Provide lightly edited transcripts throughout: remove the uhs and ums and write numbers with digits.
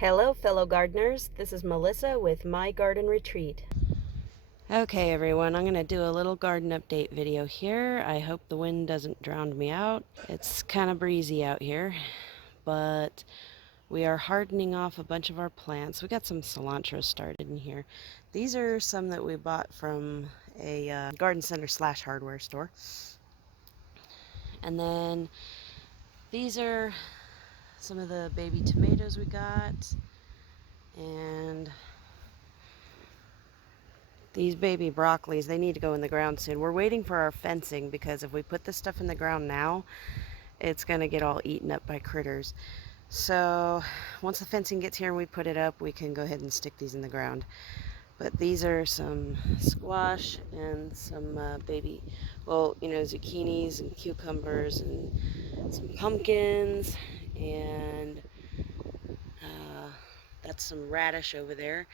Hello fellow gardeners, this is Melissa with My Garden Retreat. Okay everyone, I'm going to do a little garden update video here. I hope the wind doesn't drown me out. It's kind of breezy out here, but we are hardening off a bunch of our plants. We got some cilantro started in here. These are some that we bought from a garden center / hardware store. And then these are some of the baby tomatoes we got. And these baby broccolis, they need to go in the ground soon. We're waiting for our fencing because if we put this stuff in the ground now, it's going to get all eaten up by critters. So once the fencing gets here and we put it up, we can go ahead and stick these in the ground. But these are some squash and some baby, zucchinis and cucumbers and some pumpkins, and that's some radish over there.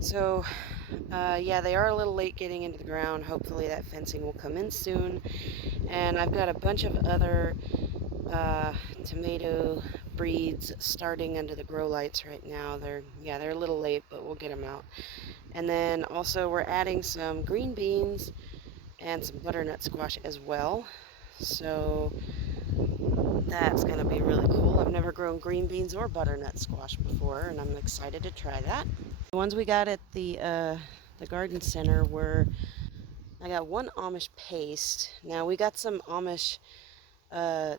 So yeah, they are a little late getting into the ground. Hopefully that fencing will come in soon. And I've got a bunch of other tomato breeds starting under the grow lights right now. They're a little late, but we'll get them out. And then also we're adding some green beans and some butternut squash as well. So that's going to be really cool. I've never grown green beans or butternut squash before, and I'm excited to try that. The ones we got at the garden center were, I got one Amish paste. Now we got some Amish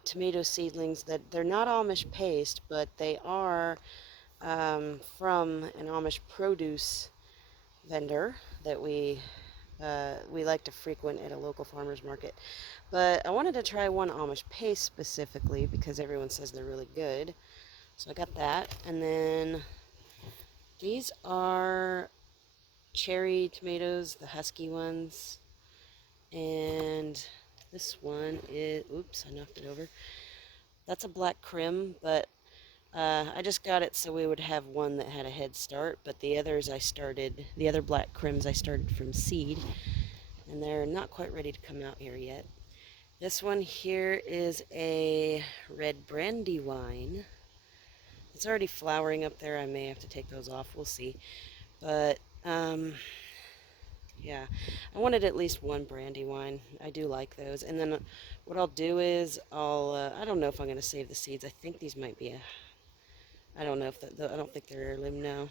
tomato seedlings that they're not Amish paste, but they are from an Amish produce vendor that we like to frequent at a local farmer's market. But I wanted to try one Amish paste specifically because everyone says they're really good. So I got that. And then these are cherry tomatoes, the husky ones. And this one is, oops, I knocked it over. That's a black crim, but I just got it so we would have one that had a head start. But the others the other black crims I started from seed, and they're not quite ready to come out here yet. This one here is a red brandywine. It's already flowering up there. I may have to take those off. We'll see. But yeah, I wanted at least one brandywine. I do like those. And then what I'll do is I don't know if I'm going to save the seeds. I think these might be I don't know if I don't think they're heirloom now.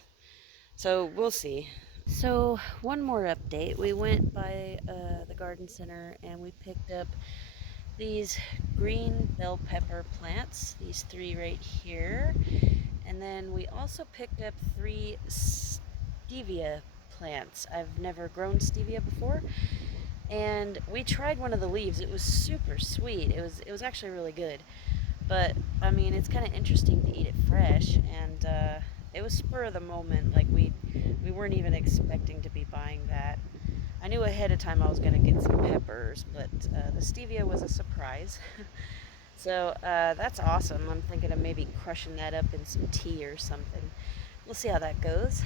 So we'll see. So one more update. We went by the garden center and we picked up these green bell pepper plants, these 3 right here. And then we also picked up 3 stevia plants. I've never grown stevia before. And we tried one of the leaves. It was super sweet. It was actually really good. But I mean, it's kind of interesting to eat it fresh, and it was spur of the moment. Like we weren't even expecting to be buying that. I knew ahead of time I was going to get some peppers, but the stevia was a surprise. So that's awesome. I'm thinking of maybe crushing that up in some tea or something. We'll see how that goes.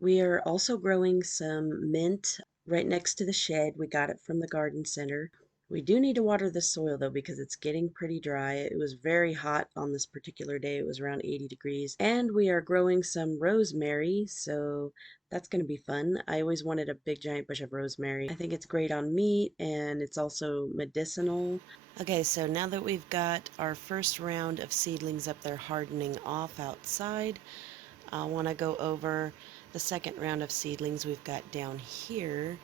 We are also growing some mint right next to the shed. We got it from the garden center. We do need to water the soil though because it's getting pretty dry. It was very hot on this particular day. It was around 80 degrees. And we are growing some rosemary, so that's going to be fun. I always wanted a big giant bush of rosemary. I think it's great on meat and it's also medicinal. Okay, so now that we've got our first round of seedlings up there hardening off outside, I want to go over the second round of seedlings we've got down here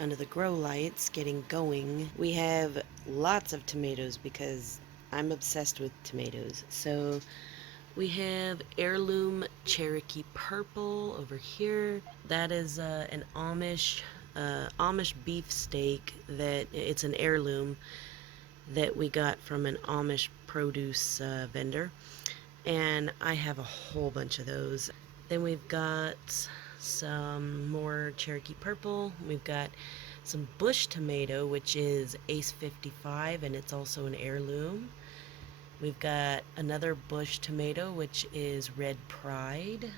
under the grow lights getting going. We have lots of tomatoes because I'm obsessed with tomatoes. So we have heirloom Cherokee purple over here. That is an Amish beef steak that it's an heirloom that we got from an Amish produce vendor. And I have a whole bunch of those. Then we've got some more Cherokee purple. We've got some bush tomato, which is Ace 55, and it's also an heirloom. We've got another bush tomato, which is Red Pride.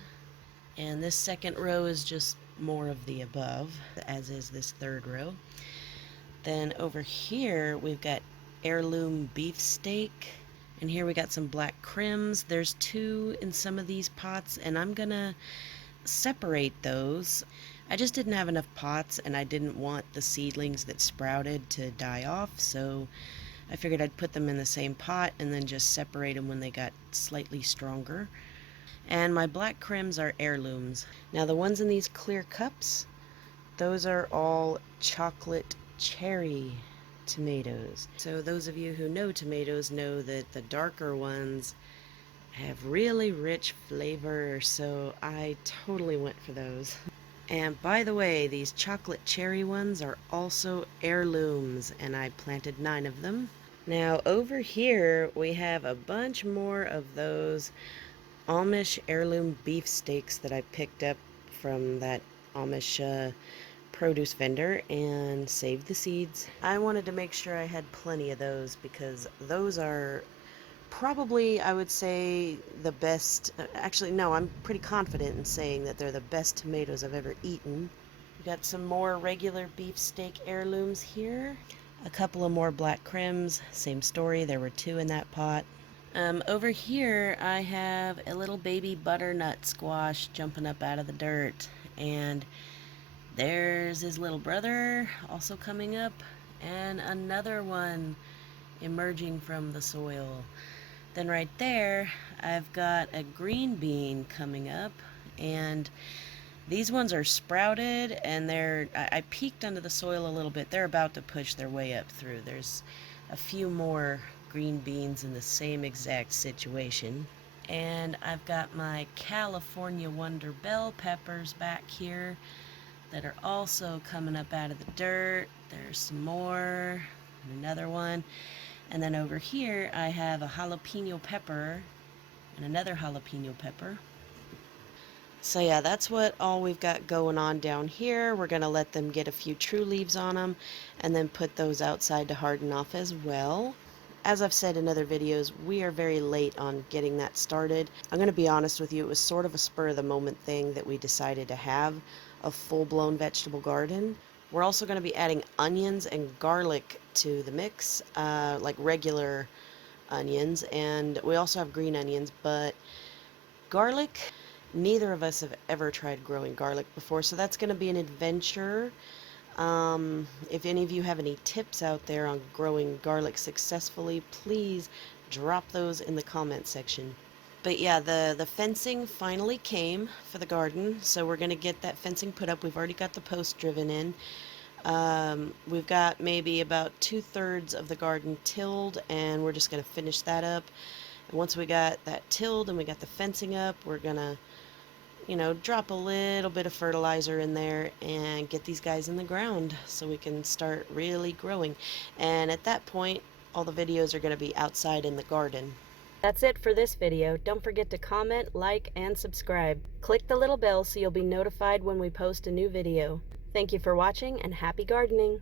And this second row is just more of the above, as is this third row. Then over here, we've got heirloom beefsteak. And here we got some black crims. There's 2 in some of these pots, and I'm gonna separate those. I just didn't have enough pots, and I didn't want the seedlings that sprouted to die off, so I figured I'd put them in the same pot and then just separate them when they got slightly stronger. And my black crims are heirlooms. Now the ones in these clear cups, those are all chocolate cherry tomatoes. So those of you who know tomatoes know that the darker ones have really rich flavor, so I totally went for those. And by the way, these chocolate cherry ones are also heirlooms, and I planted 9 of them. Now over here we have a bunch more of those Amish heirloom beef steaks that I picked up from that Amish produce vendor and saved the seeds. I wanted to make sure I had plenty of those because those are probably, I would say, the best. Actually, no, I'm pretty confident in saying that they're the best tomatoes I've ever eaten. We got some more regular beefsteak heirlooms here. A couple of more black crims. Same story, there were 2 in that pot. Over here, I have a little baby butternut squash jumping up out of the dirt. And there's his little brother also coming up. And another one emerging from the soil. Then right there, I've got a green bean coming up, and these ones are sprouted, and I peeked under the soil a little bit. They're about to push their way up through. There's a few more green beans in the same exact situation. And I've got my California Wonder bell peppers back here that are also coming up out of the dirt. There's some more, another one. And then over here, I have a jalapeno pepper and another jalapeno pepper. So yeah, that's what all we've got going on down here. We're going to let them get a few true leaves on them and then put those outside to harden off as well. As I've said in other videos, we are very late on getting that started. I'm going to be honest with you, it was sort of a spur of the moment thing that we decided to have a full-blown vegetable garden. We're also going to be adding onions and garlic to the mix, like regular onions, and we also have green onions, but garlic, neither of us have ever tried growing garlic before, so that's going to be an adventure. If any of you have any tips out there on growing garlic successfully, please drop those in the comment section. But yeah, the fencing finally came for the garden, so we're going to get that fencing put up. We've already got the post driven in. We've got maybe about 2/3 of the garden tilled, and we're just going to finish that up. And once we got that tilled and we got the fencing up, we're going to, drop a little bit of fertilizer in there and get these guys in the ground so we can start really growing. And at that point, all the videos are going to be outside in the garden. That's it for this video. Don't forget to comment, like, and subscribe. Click the little bell so you'll be notified when we post a new video. Thank you for watching, and happy gardening!